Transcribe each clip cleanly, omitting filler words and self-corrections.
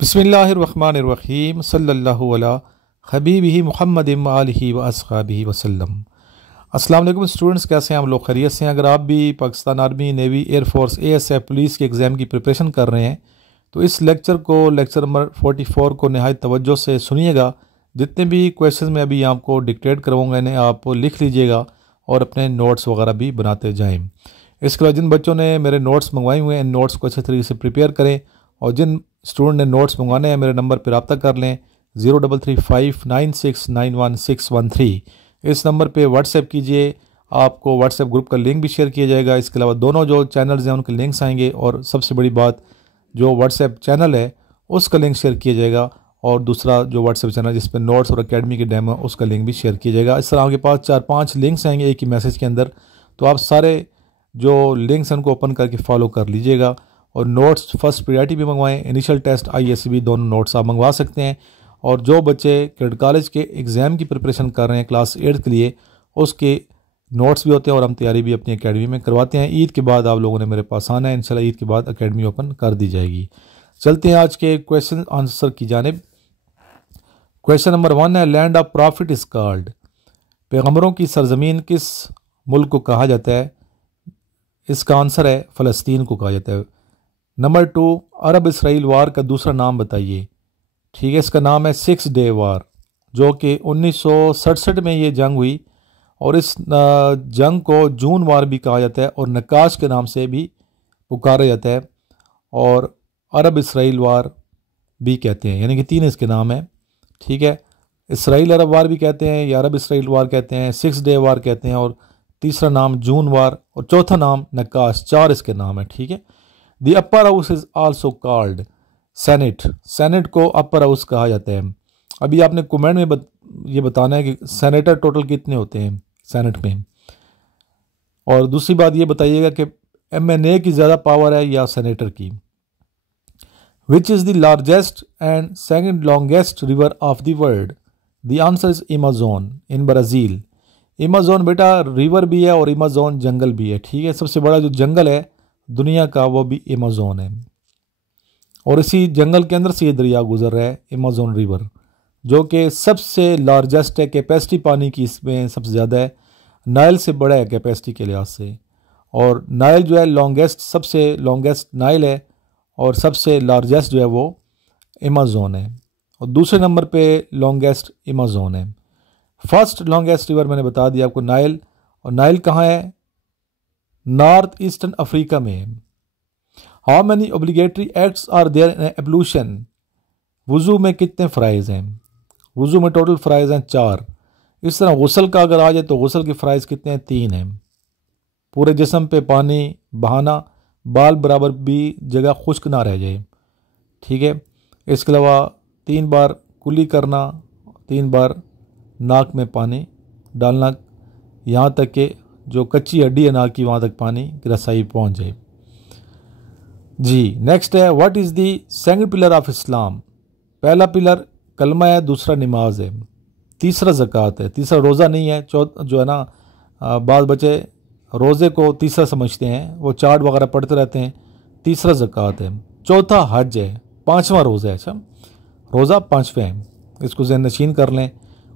बिस्मिल्लाहिर्रहमानिर्रहीम सल्लल्लाहु अला हबीबिही मुहम्मद व आलिहि व अस्हाबिही वसल्लम। अस्सलाम वालेकुम स्टूडेंट्स, कैसे हैं हम लोग? खैरियत से हैं? अगर आप भी Pakistan army, navy, air force, ASF, police के एग्ज़ाम की प्रिपरेशन कर रहे हैं तो इस लेक्चर नंबर 44 को नहायत तवज्जो से सुनिएगा। जितने भी क्वेश्चन मैं अभी आपको डिक्टेट करूँगा इन्हें आप लिख लीजिएगा और अपने नोट्स वगैरह भी बनाते जाएँ। इसके अलावा जिन बच्चों ने मेरे नोट्स मंगवाए हुए हैं इन नोट्स को अच्छे तरीके से प्रिपेयर करें, और जिन स्टूडेंट ने नोट्स मंगवाने हैं मेरे नंबर पर रब्ता कर लें 033596916113। इस नंबर पे व्हाट्सएप कीजिए, आपको व्हाट्सएप ग्रुप का लिंक भी शेयर किया जाएगा। इसके अलावा दोनों जो चैनल्स हैं उनके लिंक्स आएंगे, और सबसे बड़ी बात जो व्हाट्सएप चैनल है उसका लिंक शेयर किया जाएगा, और दूसरा जो व्हाट्सएप चैनल जिस पर नोट्स और अकेडमी के डेमो उसका लिंक भी शेयर किया जाएगा। इस तरह आपके पास 4-5 लिंक्स आएंगे एक ही मैसेज के अंदर, तो आप सारे जो लिंक्स हैं उनको ओपन करके फॉलो कर लीजिएगा। और नोट्स फर्स्ट प्रायोरिटी भी मंगवाएं, इनिशियल टेस्ट ISB दोनों नोट्स आप मंगवा सकते हैं। और जो बच्चे कैडेट कॉलेज के एग्ज़ाम की प्रिपरेशन कर रहे हैं क्लास 8 के लिए, उसके नोट्स भी होते हैं और हम तैयारी भी अपनी अकेडमी में करवाते हैं। ईद के बाद आप लोगों ने मेरे पास आना है, इंशाल्लाह ईद के बाद अकेडमी ओपन कर दी जाएगी। चलते हैं आज के क्वेश्चन आंसर की जानिब। क्वेश्चन नंबर 1 है, land of prophet is called. पैगंबरों की सरजमीन किस मुल्क को कहा जाता है? इसका आंसर है फ़लस्तीन को कहा जाता है। नंबर 2, अरब इसराइल वार का दूसरा नाम बताइए। ठीक है, इसका नाम है 6 डे वार, जो कि 1967 में ये जंग हुई, और इस जंग को जून वार भी कहा जाता है और नकाश के नाम से भी पुकारा जाता है, और अरब इसराइल वार भी कहते हैं, यानी कि 3 इसके नाम है। ठीक है, इसराइल अरब वार भी कहते हैं या अरब इसराइल वार कहते हैं, 6 डे वार कहते हैं, और तीसरा नाम जून वार, और चौथा नाम नकाश। 4 इसके नाम है। ठीक है, the upper house is also called senate. Senate को अपर हाउस कहा जाता है। अभी आपने कमेंट में ये बताना है कि सेनेटर टोटल कितने होते हैं सेनेट में, और दूसरी बात ये बताइएगा कि MNA की ज़्यादा पावर है या सेनेटर की। विच is the largest and second longest river of the world? The answer is Amazon in Brazil. Amazon बेटा रिवर भी है और अमेज़न जंगल भी है। ठीक है, सबसे बड़ा जो जंगल है दुनिया का वो भी अमेज़न है, और इसी जंगल के अंदर से ये दरिया गुजर रहा है अमेज़न रिवर, जो कि सबसे लार्जेस्ट है। कैपेसिटी पानी की इसमें सबसे ज़्यादा है, नाइल से बड़ा है कैपेसिटी के लिहाज से, और नाइल जो है लॉन्गेस्ट, सबसे लॉन्गेस्ट नाइल है, और सबसे लार्जेस्ट जो है वो अमेज़न है, और दूसरे नंबर पे लॉन्गेस्ट अमेज़न है। फर्स्ट लॉन्गेस्ट रिवर मैंने बता दिया आपको नाइल, और नाइल कहाँ है? नॉर्थ ईस्टर्न अफ्रीका में। How many obligatory acts are there in ablution? वुज़ू में कितने फ़राइज़ हैं? वुज़ू में टोटल फ़राइज़ हैं 4। इस तरह गुस्ल का अगर आ जाए तो गुस्ल के फ़राइज़ कितने हैं? 3 हैं। पूरे जिस्म पे पानी बहाना, बाल बराबर भी जगह खुश्क ना रह जाए। ठीक है, इसके अलावा 3 बार कुली करना, 3 बार नाक में पानी डालना, यहाँ तक कि जो कच्ची हड्डी है नाक की वहाँ तक पानी की रसाई पहुँच जाए। जी, नेक्स्ट है, what is the second pillar of Islam? पहला पिलर कलमा है, दूसरा नमाज है, तीसरा ज़कात है, तीसरा रोज़ा नहीं है। जो है ना, बाद बच्चे रोज़े को तीसरा समझते हैं, वो चार्ट वगैरह पढ़ते रहते हैं। तीसरा ज़कात है, चौथा हज है, 5वां रोज़ा है। अच्छा, रोज़ा 5वें हैं, इसको ज़हन नशीन कर लें।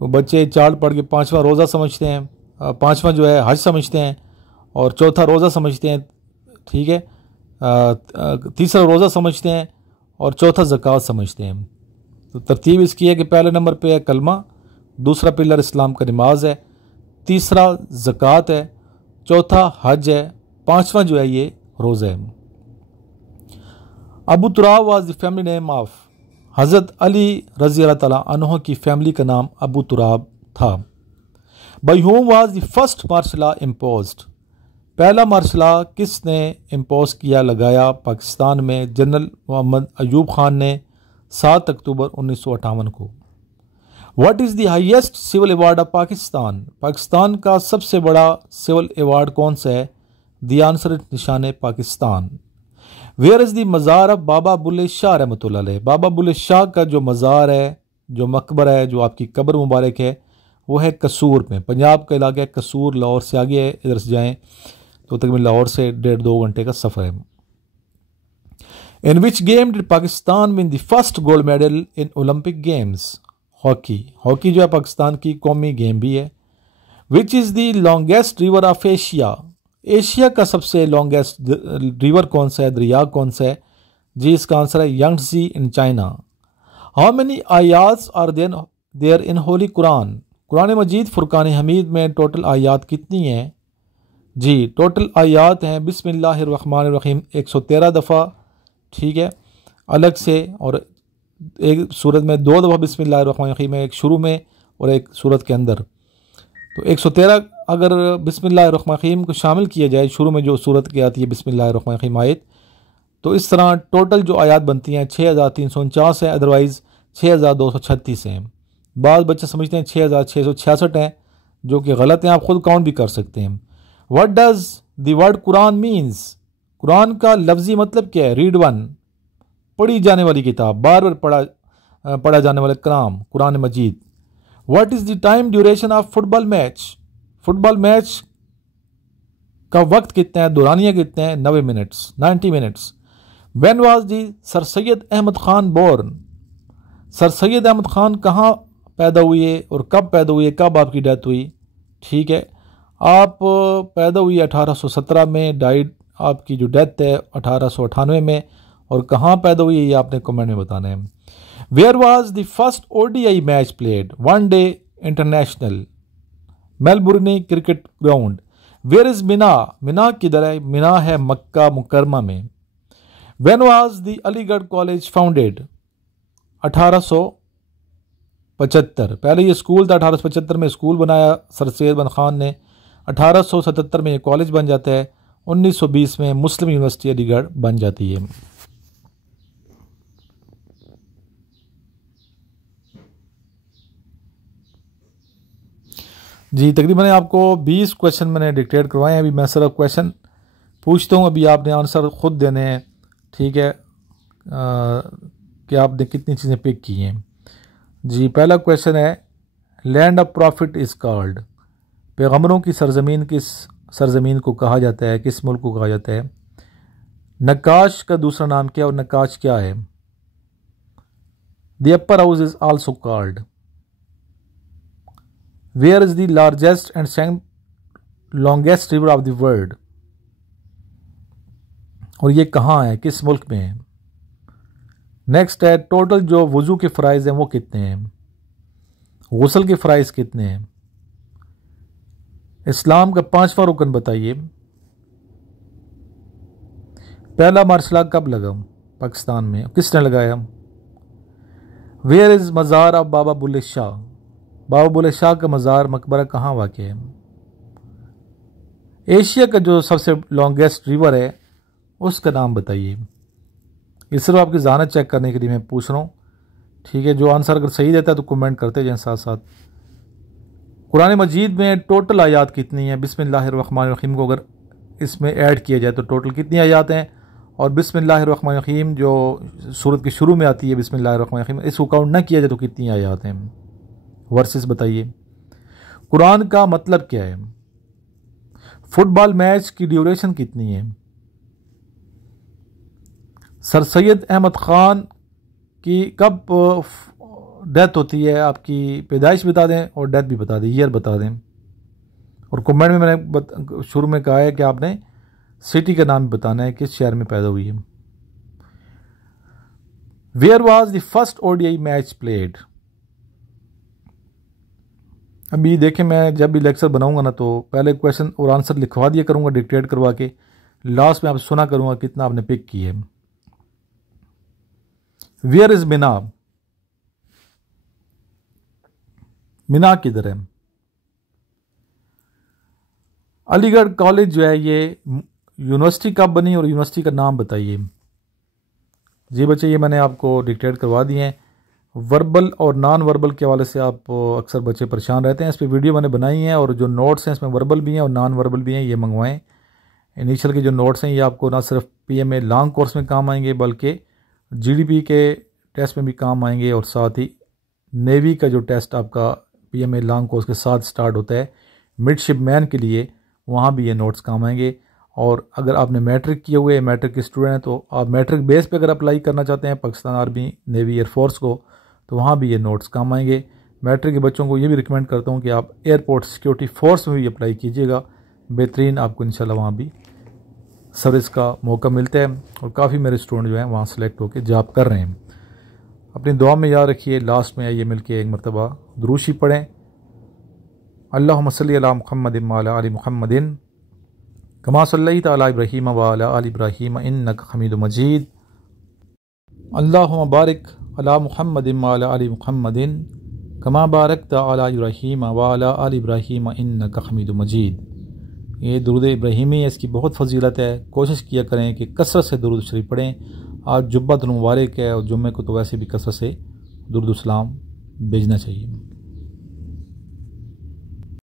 वो बच्चे चार्ट पढ़ के 5वां रोज़ा समझते हैं, 5वां जो है हज समझते हैं, और चौथा रोज़ा समझते हैं। ठीक है, तीसरा रोज़ा समझते हैं, और चौथा ज़कात समझते हैं। तो तरतीब इसकी है कि पहले नंबर पे है कलमा, दूसरा पिलर इस्लाम का नमाज है, तीसरा ज़कात है, चौथा हज है, 5वां जो है ये रोज़ा है। Abu Turab was the family name of? हज़रत अली रज़ी अल्लाह ताला अन्हु की फैमिली का नाम अबू तुराब था। By whom was the first martial law imposed? पहला मार्शल लॉ किसने इम्पोज किया, लगाया पाकिस्तान में? जनरल मोहम्मद अयूब खान ने 7 अक्टूबर 1958 को। What is the highest civil award of Pakistan? Pakistan का सबसे बड़ा सिविल अवार्ड कौन सा है? द आंसर इज निशान पाकिस्तान। वेयर इज़ द मज़ार ऑफ बाबा बुल्ले शाह रहमतुल्लाह अलैह? बाबा बुल्ले शाह का जो मज़ार है, जो मकबरा है, जो आपकी कब्र मुबारक है, वो है कसूर में। पंजाब का इलाका है कसूर, लाहौर से आगे है, इधर से जाएँ तो तकरीबन लाहौर से 1.5-2 घंटे का सफ़र है। In which game did Pakistan win the first gold medal in Olympic games? Hockey. Hockey जो है पाकिस्तान की कौमी गेम भी है। Which is the longest river of Asia? Asia का सबसे लॉन्गेस्ट रिवर कौन सा है, दरिया कौन सा है? जी इसका आंसर है Yangtze in China. How many आयात are there in holy Quran? कुरान मजीद फुरकान हमीद में टोटल आयात कितनी हैं? जी टोटल आयात हैं बिस्मिल्लाहिर्रहमानिर्रहीम 113 दफ़ा, ठीक है, अलग से, और एक सूरत में 2 दफ़ा बिस्मिल्लाहिर्रहमानिर्रहीम है, एक शुरू में और एक सूरत के अंदर। तो 113 अगर बिस्मिल्लाहिर्रहमानिर्रहीम को शामिल किया जाए शुरू में जो सूरत की आती है बिस्मिल्लाहिर्रहमानिर्रहीम आयत, तो इस तरह टोटल जो आयात बनती हैं 6349 है, अदरवाइज़ 6236 हैं। बाद बच्चे समझते हैं 6666 हैं, जो कि गलत हैं, आप खुद काउंट भी कर सकते हैं। What does the word Quran means? Quran का लफ्ज़ी मतलब क्या है? रीड वन, पढ़ी जाने वाली किताब, बार बार पढ़ा जाने वाला कलाम कुरान मजीद। What is the time duration of football match? Football match का वक्त कितना है, दौरानिया कितने हैं? 90 minutes. When was the sir Syed Ahmad Khan born? Sir Syed Ahmad Khan कहाँ पैदा हुए और कब पैदा हुए, कब आपकी डेथ हुई? ठीक है, आप पैदा हुई 1817 में, डाइड आपकी जो डेथ है 1898 में, और कहाँ पैदा हुई ये आपने कमेंट में बताना है। Where was the first ODI match played? One day international, Melbourne cricket ground. Where is Mina? Mina किधर है? मिना है मक्का मुकरमा में। When was the Aligarh college founded? 1875। पहले ये स्कूल था, 1875 में स्कूल बनाया सर सैयद अहमद खान ने, 1877 में ये कॉलेज बन जाता है, 1920 में मुस्लिम यूनिवर्सिटी अलीगढ़ बन जाती है। जी तकरीबन आपको 20 क्वेश्चन मैंने डिक्टेट करवाए हैं। अभी मैं सिर्फ क्वेश्चन पूछता हूँ, अभी आपने आंसर खुद देने हैं, ठीक है, कि आपने कितनी चीज़ें पिक की हैं। जी पहला क्वेश्चन है, land of prophet is called? पैगम्बरों की सरजमीन किस सरजमीन को कहा जाता है, किस मुल्क को कहा जाता है? नक्काश का दूसरा नाम क्या और नक्काश क्या है? The upper house is also called? Where is the largest and second longest river of the world? और ये कहाँ है, किस मुल्क में है? नेक्स्ट है, टोटल जो वज़ू के फ़राइज़ हैं वो कितने हैं? गुस्ल के फ़राइज़ कितने हैं? इस्लाम का 5वां रुकन बताइए। पहला मार्शल आर्ट कब लगा पाकिस्तान में, किसने लगाया? वेयर इज़ मज़ार ऑफ बाबा बुल्ले शाह? बाबा बुल्ले शाह का मज़ार मकबरा कहाँ वाक़ है? एशिया का जो सबसे लॉन्गेस्ट रिवर है उसका नाम बताइए। ये सिर्फ आपकी ज़हानत चेक करने के लिए मैं पूछ रहा हूँ, ठीक है। जो आंसर अगर सही देता है तो कमेंट करते जाएं साथ साथ। कुरान मजीद में टोटल आयात कितनी है? बिस्मिल्लाहिर्रहमानिर्रहीम को अगर इसमें ऐड किया जाए तो टोटल कितनी आयात हैं? और बिस्मिल्लाहिर्रहमानिर्रहीम जो सूरत के शुरू में आती है बिस्मिल्लाहिर्रहमानिर्रहीम, इसको काउंट ना किया जाए तो कितनी आयात हैं? वर्सेस बताइए। कुरान का मतलब क्या है? फुटबॉल मैच की ड्यूरेशन कितनी है? सर सैयद अहमद खान की कब डेथ होती है? आपकी पैदाइश बता दें और डेथ भी बता दें, ईयर बता दें। और कमेंट में मैंने शुरू में कहा है कि आपने सिटी का नाम बताना है, किस शहर में पैदा हुई है। Where was the first ODI match played? अभी देखें, मैं जब भी लेक्चर बनाऊंगा ना तो पहले क्वेश्चन और आंसर लिखवा दिया करूंगा डिक्टेट करवा के, लास्ट में आप सुना करूंगा कितना आपने पिक की है। Where is Mina? मिना किधर है? अलीगढ़ कॉलेज जो है ये यूनिवर्सिटी कब बनी और यूनिवर्सिटी का नाम बताइए। जी बच्चे, ये मैंने आपको डिक्टेट करवा दिए हैं। वर्बल और नॉन वर्बल के हवाले से आप अक्सर बच्चे परेशान रहते हैं, इस पर वीडियो मैंने बनाई है और जो नोट्स हैं इसमें वर्बल भी हैं और नॉन वर्बल भी हैं, ये मंगवाएं। इनिशियल के जो नोट्स हैं ये आपको ना सिर्फ पीएमए लॉन्ग कोर्स में काम आएंगे बल्कि जीडीपी के टेस्ट में भी काम आएंगे, और साथ ही नेवी का जो टेस्ट आपका पीएमए लॉन्ग कोर्स के साथ स्टार्ट होता है मिडशिपमैन के लिए, वहाँ भी ये नोट्स काम आएंगे। और अगर आपने मैट्रिक किए हुए मैट्रिक के स्टूडेंट हैं तो आप मैट्रिक बेस पे अगर अप्लाई करना चाहते हैं पाकिस्तान आर्मी नेवी एयरफोर्स को तो वहाँ भी ये नोट्स काम आएंगे। मैट्रिक के बच्चों को ये भी रिकमेंड करता हूँ कि आप एयरपोर्ट सिक्योरिटी फोर्स में भी अप्लाई कीजिएगा, बेहतरीन आपको इंशाल्लाह वहाँ भी सर्विस का मौका मिलता है और काफ़ी मेरे स्टूडेंट जो हैं वहाँ सेलेक्ट होकर जॉब कर रहे हैं। अपनी दुआ में याद रखिए। लास्ट में आइए मिलके एक मरतबा दुरूशी पढ़ें। अल्लाहुम्मा सल्ली अला मुहम्मदिन व अला आलि मुहम्मदिन कमा सल्लैता अला इब्राहीम व अला आलि इब्राहीम इन्नका हमीदुम मजीद। अल्लाहुम्मा बारिक अला मुहम्मदिन व अला आलि मुहम्मदिन कमा बारकता अला इब्राहीम व अला आलि इब्राहीम इन्नका हमीदुम मजीद। ये दुरूद इब्राहीमी है, इसकी बहुत फजीलत है। कोशिश किया करें कि कसरत से दुरूद शरीफ पढ़ें। आज जुम्मतुल मुबारक है और जुम्मे को तो वैसे भी कसरत से दुरूद सलाम भेजना चाहिए।